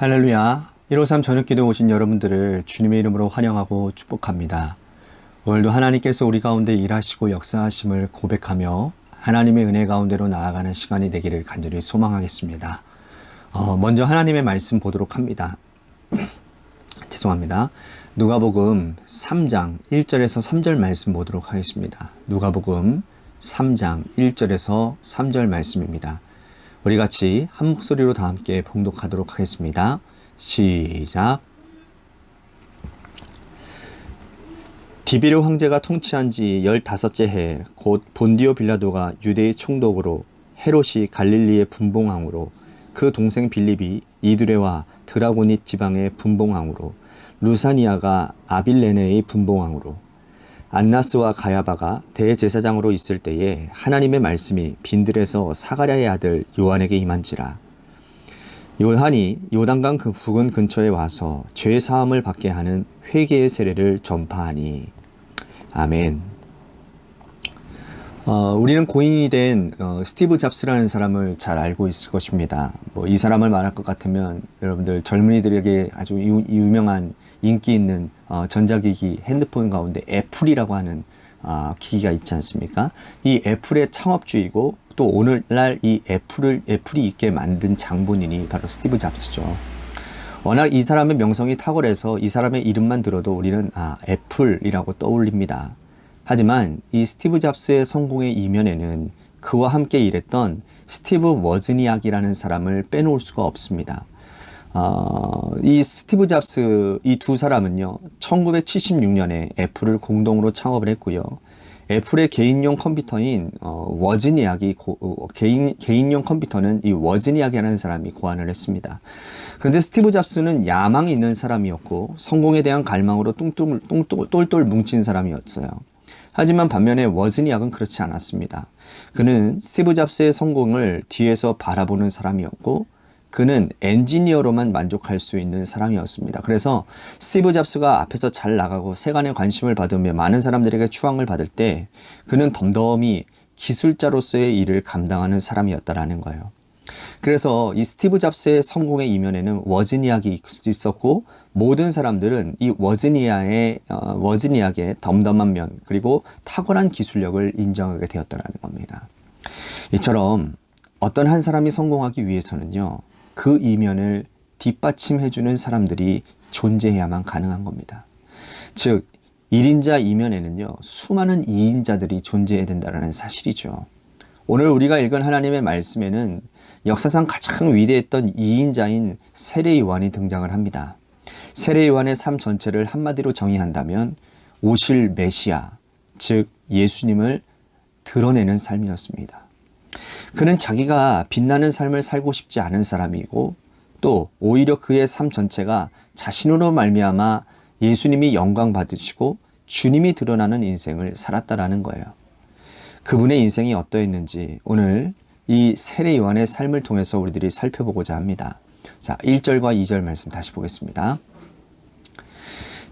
할렐루야. 153 저녁기도 오신 여러분들을 주님의 이름으로 환영하고 축복합니다. 오늘도 하나님께서 우리 가운데 일하시고 역사하심을 고백하며 하나님의 은혜 가운데로 나아가는 시간이 되기를 간절히 소망하겠습니다. 먼저 하나님의 말씀 보도록 합니다. 죄송합니다. 누가복음 3장 1절에서 3절 말씀 보도록 하겠습니다. 누가복음 3장 1절에서 3절 말씀입니다. 우리 같이 한 목소리로 다 함께 봉독하도록 하겠습니다. 시작. 디베르 황제가 통치한 지 15째 해 곧 본디오 빌라도가 유대의 총독으로 헤롯이 갈릴리의 분봉왕으로 그 동생 빌립이 이두레와 드라고닛 지방의 분봉왕으로 루사니아가 아빌레네의 분봉왕으로 안나스와 가야바가 대제사장으로 있을 때에 하나님의 말씀이 빈들에서 사가랴의 아들 요한에게 임한지라. 요한이 요단강 그 부근 근처에 와서 죄 사함을 받게 하는 회개의 세례를 전파하니. 아멘. 우리는 고인이 된 스티브 잡스라는 사람을 잘 알고 있을 것입니다. 이 사람을 말할 것 같으면 여러분들 젊은이들에게 아주 유명한 인기 있는 전자기기 핸드폰 가운데 애플이라고 하는 기기가 있지 않습니까? 이 애플의 창업주이고 또 오늘날 이 애플이 있게 만든 장본인이 바로 스티브 잡스죠. 워낙 이 사람의 명성이 탁월해서 이 사람의 이름만 들어도 우리는 애플이라고 떠올립니다. 하지만 이 스티브 잡스의 성공의 이면에는 그와 함께 일했던 스티브 워즈니악이라는 사람을 빼놓을 수가 없습니다. 이 스티브 잡스 이 두 사람은요 1976년에 애플을 공동으로 창업을 했고요. 애플의 개인용 컴퓨터인 워즈니악이 개인용 컴퓨터는 이 워즈니악이라는 사람이 고안을 했습니다. 그런데 스티브 잡스는 야망이 있는 사람이었고 성공에 대한 갈망으로 똘똘 뭉친 사람이었어요. 하지만 반면에 워즈니악은 그렇지 않았습니다. 그는 스티브 잡스의 성공을 뒤에서 바라보는 사람이었고 그는 엔지니어로만 만족할 수 있는 사람이었습니다. 그래서 스티브 잡스가 앞에서 잘 나가고 세간의 관심을 받으며 많은 사람들에게 추앙을 받을 때 그는 덤덤히 기술자로서의 일을 감당하는 사람이었다라는 거예요. 그래서 이 스티브 잡스의 성공의 이면에는 워즈니악이 있었고 모든 사람들은 이 워즈니악의 덤덤한 면 그리고 탁월한 기술력을 인정하게 되었다라는 겁니다. 이처럼 어떤 한 사람이 성공하기 위해서는요. 그 이면을 뒷받침해주는 사람들이 존재해야만 가능한 겁니다. 즉 1인자 이면에는요. 수많은 2인자들이 존재해야 된다는 사실이죠. 오늘 우리가 읽은 하나님의 말씀에는 역사상 가장 위대했던 2인자인 세례 요한이 등장을 합니다. 세례 요한의 삶 전체를 한마디로 정의한다면 오실 메시아, 즉 예수님을 드러내는 삶이었습니다. 그는 자기가 빛나는 삶을 살고 싶지 않은 사람이고 또 오히려 그의 삶 전체가 자신으로 말미암아 예수님이 영광 받으시고 주님이 드러나는 인생을 살았다라는 거예요. 그분의 인생이 어떠했는지 오늘 이 세례 요한의 삶을 통해서 우리들이 살펴보고자 합니다. 자, 1절과 2절 말씀 다시 보겠습니다.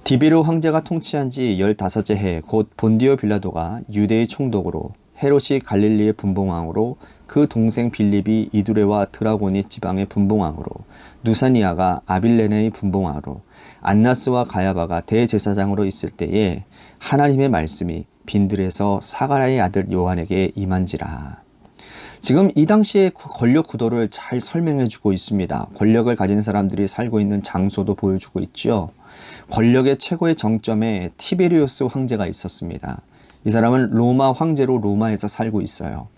디베르 황제가 통치한 지 15째 해 곧 본디오 빌라도가 유대의 총독으로 헤롯이 갈릴리의 분봉왕으로 그 동생 빌립이 이두레와 드라고닛 지방의 분봉왕으로 루사니아가 아빌레네의 분봉왕으로 안나스와 가야바가 대제사장으로 있을 때에 하나님의 말씀이 빈들에서 사가랴의 아들 요한에게 임한지라. 지금 이 당시의 권력 구도를 잘 설명해 주고 있습니다. 권력을 가진 사람들이 살고 있는 장소도 보여주고 있죠. 권력의 최고의 정점에 티베리우스 황제가 있었습니다. 이 사람은 로마 황제로 로마에서 살고 있어요.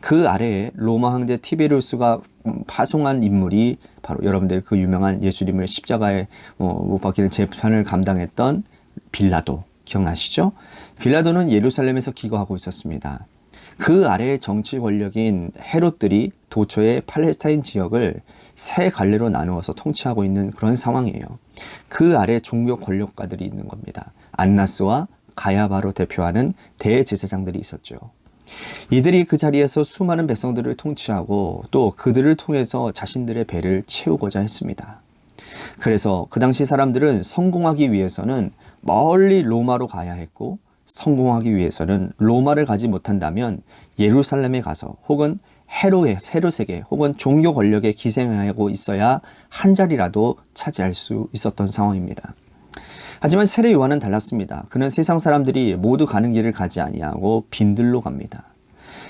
그 아래에 로마 황제 티베리우스가 파송한 인물이 바로 여러분들 그 유명한 예수님을 십자가에 못 박히는 재판을 감당했던 빌라도 기억나시죠? 빌라도는 예루살렘에서 기거하고 있었습니다. 그 아래의 정치 권력인 헤롯들이 도처의 팔레스타인 지역을 세 갈래로 나누어서 통치하고 있는 그런 상황이에요. 그 아래 종교 권력가들이 있는 겁니다. 안나스와 가야바로 대표하는 대제사장들이 있었죠. 이들이 그 자리에서 수많은 백성들을 통치하고 또 그들을 통해서 자신들의 배를 채우고자 했습니다. 그래서 그 당시 사람들은 성공하기 위해서는 멀리 로마로 가야 했고 성공하기 위해서는 로마를 가지 못한다면 예루살렘에 가서 혹은 헤롯에게 혹은 종교 권력에 기생하고 있어야 한 자리라도 차지할 수 있었던 상황입니다. 하지만 세례 요한은 달랐습니다. 그는 세상 사람들이 모두 가는 길을 가지 아니하고 빈들로 갑니다.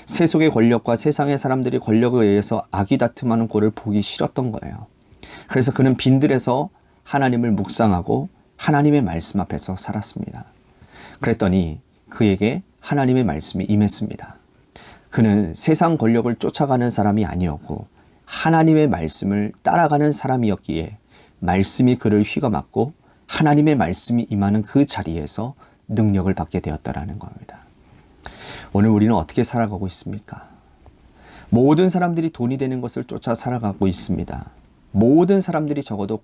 세속의 권력과 세상의 사람들이 권력에 의해서 악이 다툼하는 꼴을 보기 싫었던 거예요. 그래서 그는 빈들에서 하나님을 묵상하고 하나님의 말씀 앞에서 살았습니다. 그랬더니 그에게 하나님의 말씀이 임했습니다. 그는 세상 권력을 쫓아가는 사람이 아니었고 하나님의 말씀을 따라가는 사람이었기에 말씀이 그를 휘감았고 하나님의 말씀이 임하는 그 자리에서 능력을 받게 되었다라는 겁니다. 오늘 우리는 어떻게 살아가고 있습니까? 모든 사람들이 돈이 되는 것을 쫓아 살아가고 있습니다. 모든 사람들이 적어도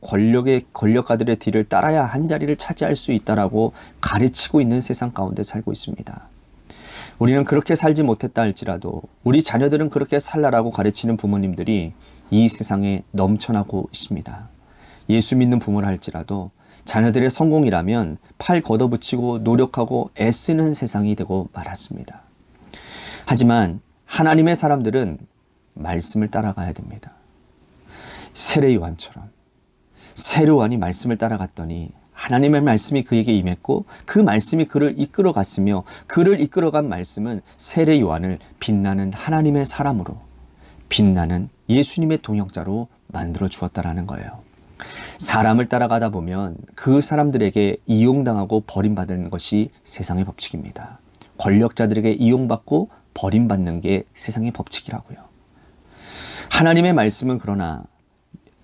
권력가들의 뒤를 따라야 한 자리를 차지할 수 있다라고 가르치고 있는 세상 가운데 살고 있습니다. 우리는 그렇게 살지 못했다 할지라도 우리 자녀들은 그렇게 살라라고 가르치는 부모님들이 이 세상에 넘쳐나고 있습니다. 예수 믿는 부모라 할지라도 자녀들의 성공이라면 팔 걷어붙이고 노력하고 애쓰는 세상이 되고 말았습니다. 하지만 하나님의 사람들은 말씀을 따라가야 됩니다. 세례 요한처럼 세례 요한이 말씀을 따라갔더니 하나님의 말씀이 그에게 임했고 그 말씀이 그를 이끌어갔으며 그를 이끌어간 말씀은 세례 요한을 빛나는 하나님의 사람으로 빛나는 예수님의 동역자로 만들어 주었다라는 거예요. 사람을 따라가다 보면 그 사람들에게 이용당하고 버림받는 것이 세상의 법칙입니다. 권력자들에게 이용받고 버림받는 게 세상의 법칙이라고요. 하나님의 말씀은 그러나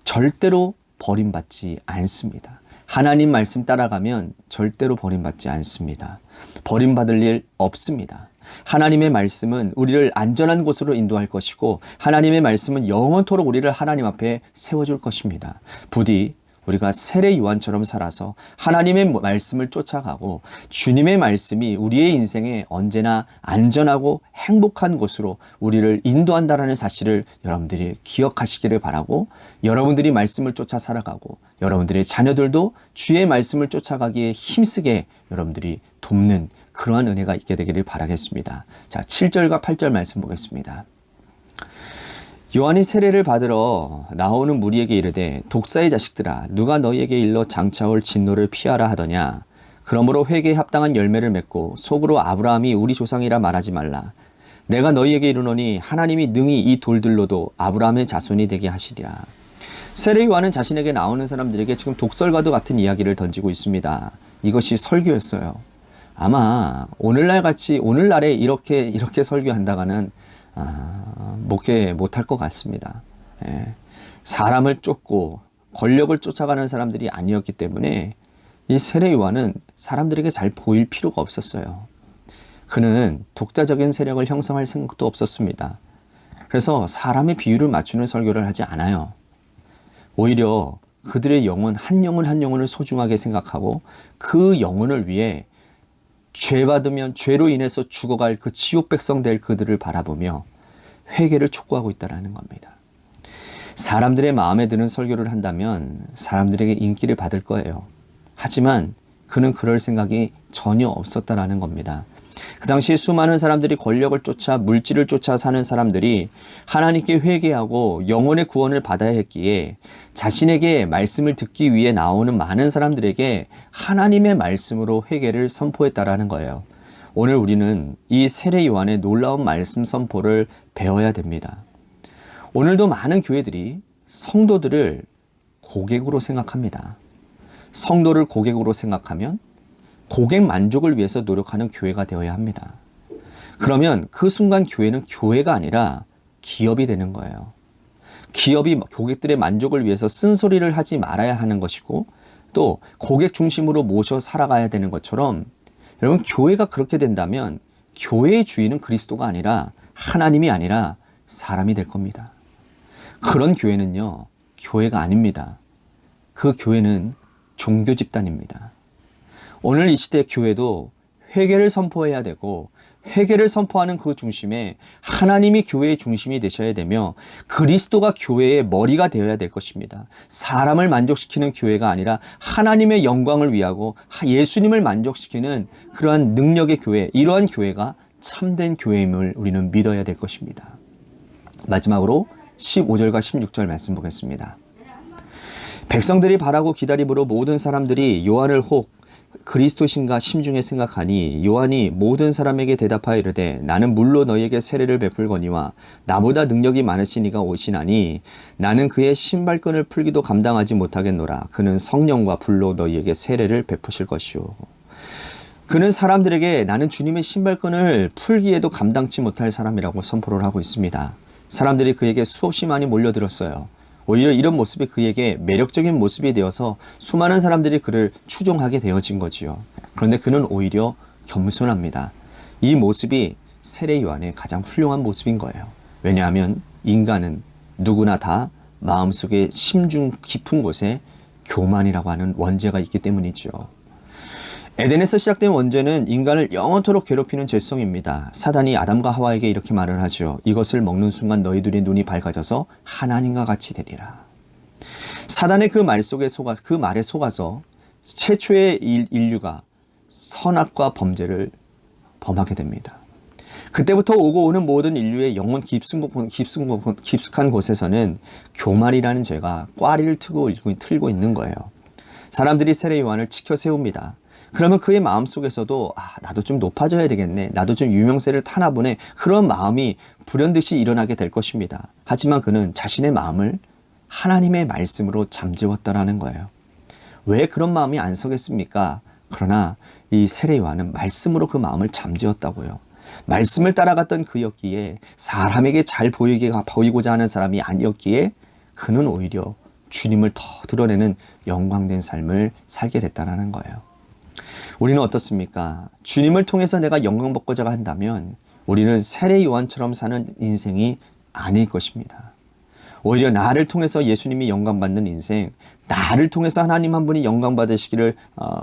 절대로 버림받지 않습니다. 하나님 말씀 따라가면 절대로 버림받지 않습니다. 버림받을 일 없습니다. 하나님의 말씀은 우리를 안전한 곳으로 인도할 것이고 하나님의 말씀은 영원토록 우리를 하나님 앞에 세워줄 것입니다. 부디 우리가 세례 요한처럼 살아서 하나님의 말씀을 쫓아가고 주님의 말씀이 우리의 인생에 언제나 안전하고 행복한 곳으로 우리를 인도한다는 사실을 여러분들이 기억하시기를 바라고 여러분들이 말씀을 쫓아 살아가고 여러분들의 자녀들도 주의 말씀을 쫓아가기에 힘쓰게 여러분들이 돕는 그러한 은혜가 있게 되기를 바라겠습니다. 자, 7절과 8절 말씀 보겠습니다. 요한이 세례를 받으러 나오는 무리에게 이르되 독사의 자식들아 누가 너희에게 일러 장차올 진노를 피하라 하더냐. 그러므로 회개에 합당한 열매를 맺고 속으로 아브라함이 우리 조상이라 말하지 말라. 내가 너희에게 이르노니 하나님이 능히 이 돌들로도 아브라함의 자손이 되게 하시리라. 세례 요한은 자신에게 나오는 사람들에게 지금 독설과도 같은 이야기를 던지고 있습니다. 이것이 설교였어요. 아마 오늘날에 이렇게 설교한다가는 목회 못할 것 같습니다. 사람을 쫓고 권력을 쫓아가는 사람들이 아니었기 때문에 이 세례 요한은 사람들에게 잘 보일 필요가 없었어요. 그는 독자적인 세력을 형성할 생각도 없었습니다. 그래서 사람의 비율을 맞추는 설교를 하지 않아요. 오히려 그들의 영혼 한 영혼을 소중하게 생각하고 그 영혼을 위해 죄 받으면 죄로 인해서 죽어갈 그 지옥 백성 될 그들을 바라보며 회개를 촉구하고 있다는 겁니다. 사람들의 마음에 드는 설교를 한다면 사람들에게 인기를 받을 거예요. 하지만 그는 그럴 생각이 전혀 없었다라는 겁니다. 그 당시에 수많은 사람들이 권력을 쫓아 물질을 쫓아 사는 사람들이 하나님께 회개하고 영혼의 구원을 받아야 했기에 자신에게 말씀을 듣기 위해 나오는 많은 사람들에게 하나님의 말씀으로 회개를 선포했다라는 거예요. 오늘 우리는 이 세례 요한의 놀라운 말씀 선포를 배워야 됩니다. 오늘도 많은 교회들이 성도들을 고객으로 생각합니다. 성도를 고객으로 생각하면 고객 만족을 위해서 노력하는 교회가 되어야 합니다. 그러면 그 순간 교회는 교회가 아니라 기업이 되는 거예요. 기업이 고객들의 만족을 위해서 쓴소리를 하지 말아야 하는 것이고 또 고객 중심으로 모셔 살아가야 되는 것처럼 여러분 교회가 그렇게 된다면 교회의 주인은 그리스도가 아니라 하나님이 아니라 사람이 될 겁니다. 그런 교회는요, 교회가 아닙니다. 그 교회는 종교 집단입니다. 오늘 이 시대 교회도 회개를 선포해야 되고 회개를 선포하는 그 중심에 하나님이 교회의 중심이 되셔야 되며 그리스도가 교회의 머리가 되어야 될 것입니다. 사람을 만족시키는 교회가 아니라 하나님의 영광을 위하고 예수님을 만족시키는 그러한 능력의 교회, 이러한 교회가 참된 교회임을 우리는 믿어야 될 것입니다. 마지막으로 15절과 16절 말씀 보겠습니다. 백성들이 바라고 기다림으로 모든 사람들이 요한을 혹 그리스도신가 심중에 생각하니 요한이 모든 사람에게 대답하여 이르되 나는 물로 너희에게 세례를 베풀거니와 나보다 능력이 많으신 이가 오시나니 나는 그의 신발끈을 풀기도 감당하지 못하겠노라. 그는 성령과 불로 너희에게 세례를 베푸실 것이요. 그는 사람들에게 나는 주님의 신발끈을 풀기에도 감당치 못할 사람이라고 선포를 하고 있습니다. 사람들이 그에게 수없이 많이 몰려들었어요. 오히려 이런 모습이 그에게 매력적인 모습이 되어서 수많은 사람들이 그를 추종하게 되어진 거지요. 그런데 그는 오히려 겸손합니다. 이 모습이 세례 요한의 가장 훌륭한 모습인 거예요. 왜냐하면 인간은 누구나 다 마음속에 심중 깊은 곳에 교만이라고 하는 원죄가 있기 때문이죠. 에덴에서 시작된 원죄는 인간을 영원토록 괴롭히는 죄성입니다. 사단이 아담과 하와에게 이렇게 말을 하죠. 이것을 먹는 순간 너희들의 눈이 밝아져서 하나님과 같이 되리라. 사단의 그 말에 속아서 최초의 인류가 선악과 범죄를 범하게 됩니다. 그때부터 오고 오는 모든 인류의 영혼 깊숙한 곳에서는 교만이라는 죄가 꽈리를 틀고 있는 거예요. 사람들이 세례 요한을 치켜 세웁니다. 그러면 그의 마음속에서도 나도 좀 높아져야 되겠네. 나도 좀 유명세를 타나 보네. 그런 마음이 불현듯이 일어나게 될 것입니다. 하지만 그는 자신의 마음을 하나님의 말씀으로 잠재웠다라는 거예요. 왜 그런 마음이 안 서겠습니까? 그러나 이 세례 요한은 말씀으로 그 마음을 잠재웠다고요. 말씀을 따라갔던 그였기에 사람에게 잘 보이고자 하는 사람이 아니었기에 그는 오히려 주님을 더 드러내는 영광된 삶을 살게 됐다는 거예요. 우리는 어떻습니까? 주님을 통해서 내가 영광 받고자 한다면 우리는 세례 요한처럼 사는 인생이 아닐 것입니다. 오히려 나를 통해서 예수님이 영광 받는 인생, 나를 통해서 하나님 한 분이 영광 받으시기를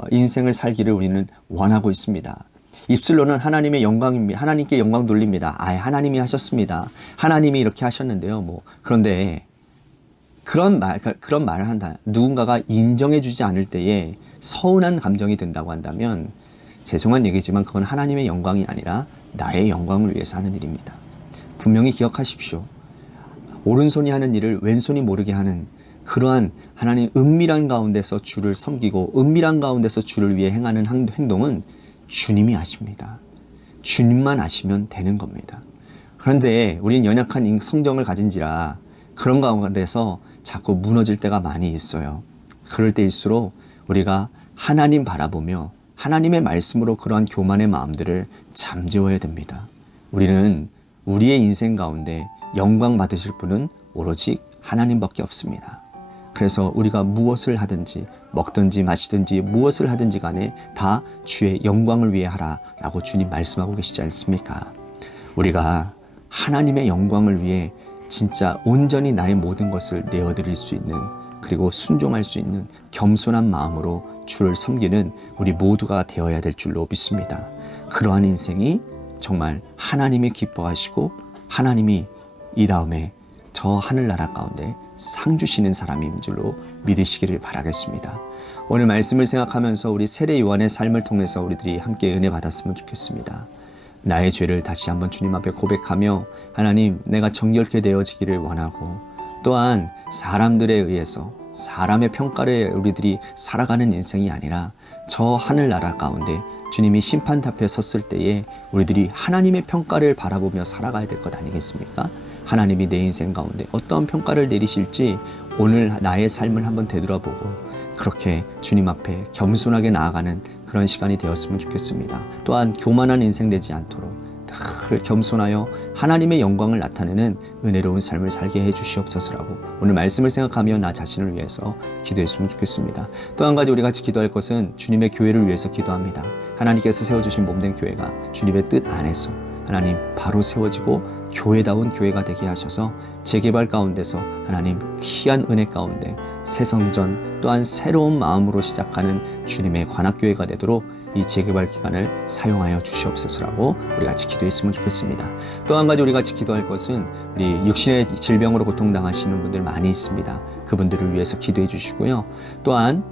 인생을 살기를 우리는 원하고 있습니다. 입술로는 하나님의 영광입니다. 하나님께 영광 돌립니다. 하나님이 하셨습니다. 하나님이 이렇게 하셨는데요. 그런데 그런 말을 한다. 누군가가 인정해주지 않을 때에 서운한 감정이 든다고 한다면 죄송한 얘기지만 그건 하나님의 영광이 아니라 나의 영광을 위해서 하는 일입니다. 분명히 기억하십시오. 오른손이 하는 일을 왼손이 모르게 하는 그러한 하나님 은밀한 가운데서 주를 섬기고 은밀한 가운데서 주를 위해 행하는 행동은 주님이 아십니다. 주님만 아시면 되는 겁니다. 그런데 우리는 연약한 성정을 가진지라 그런 가운데서 자꾸 무너질 때가 많이 있어요. 그럴 때일수록 우리가 하나님 바라보며 하나님의 말씀으로 그러한 교만의 마음들을 잠재워야 됩니다. 우리는 우리의 인생 가운데 영광 받으실 분은 오로지 하나님밖에 없습니다. 그래서 우리가 무엇을 하든지 먹든지 마시든지 무엇을 하든지 간에 다 주의 영광을 위해 하라라고 주님 말씀하고 계시지 않습니까? 우리가 하나님의 영광을 위해 진짜 온전히 나의 모든 것을 내어드릴 수 있는 그리고 순종할 수 있는 겸손한 마음으로 주를 섬기는 우리 모두가 되어야 될 줄로 믿습니다. 그러한 인생이 정말 하나님이 기뻐하시고 하나님이 이 다음에 저 하늘나라 가운데 상 주시는 사람인 줄로 믿으시기를 바라겠습니다. 오늘 말씀을 생각하면서 우리 세례 요한의 삶을 통해서 우리들이 함께 은혜 받았으면 좋겠습니다. 나의 죄를 다시 한번 주님 앞에 고백하며 하나님 내가 정결케 되어지기를 원하고 또한 사람들에 의해서 사람의 평가를 우리들이 살아가는 인생이 아니라 저 하늘나라 가운데 주님이 심판탑에 섰을 때에 우리들이 하나님의 평가를 바라보며 살아가야 될 것 아니겠습니까? 하나님이 내 인생 가운데 어떠한 평가를 내리실지 오늘 나의 삶을 한번 되돌아보고 그렇게 주님 앞에 겸손하게 나아가는 그런 시간이 되었으면 좋겠습니다. 또한 교만한 인생 되지 않도록 늘 겸손하여 하나님의 영광을 나타내는 은혜로운 삶을 살게 해 주시옵소서라고 오늘 말씀을 생각하며 나 자신을 위해서 기도했으면 좋겠습니다. 또 한 가지 우리 같이 기도할 것은 주님의 교회를 위해서 기도합니다. 하나님께서 세워주신 몸된 교회가 주님의 뜻 안에서 하나님 바로 세워지고 교회다운 교회가 되게 하셔서 재개발 가운데서 하나님 귀한 은혜 가운데 새 성전 또한 새로운 마음으로 시작하는 주님의 관악교회가 되도록 이 재개발 기간을 사용하여 주시옵소서라고 우리 같이 기도했으면 좋겠습니다. 또 한 가지 우리 같이 기도할 것은 우리 육신의 질병으로 고통당하시는 분들 많이 있습니다. 그분들을 위해서 기도해 주시고요. 또한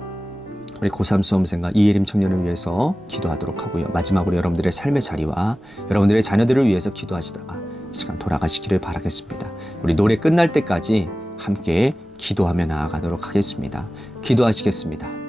우리 고3 수험생과 이예림 청년을 위해서 기도하도록 하고요. 마지막으로 여러분들의 삶의 자리와 여러분들의 자녀들을 위해서 기도하시다가 시간 돌아가시기를 바라겠습니다. 우리 노래 끝날 때까지 함께 기도하며 나아가도록 하겠습니다. 기도하시겠습니다.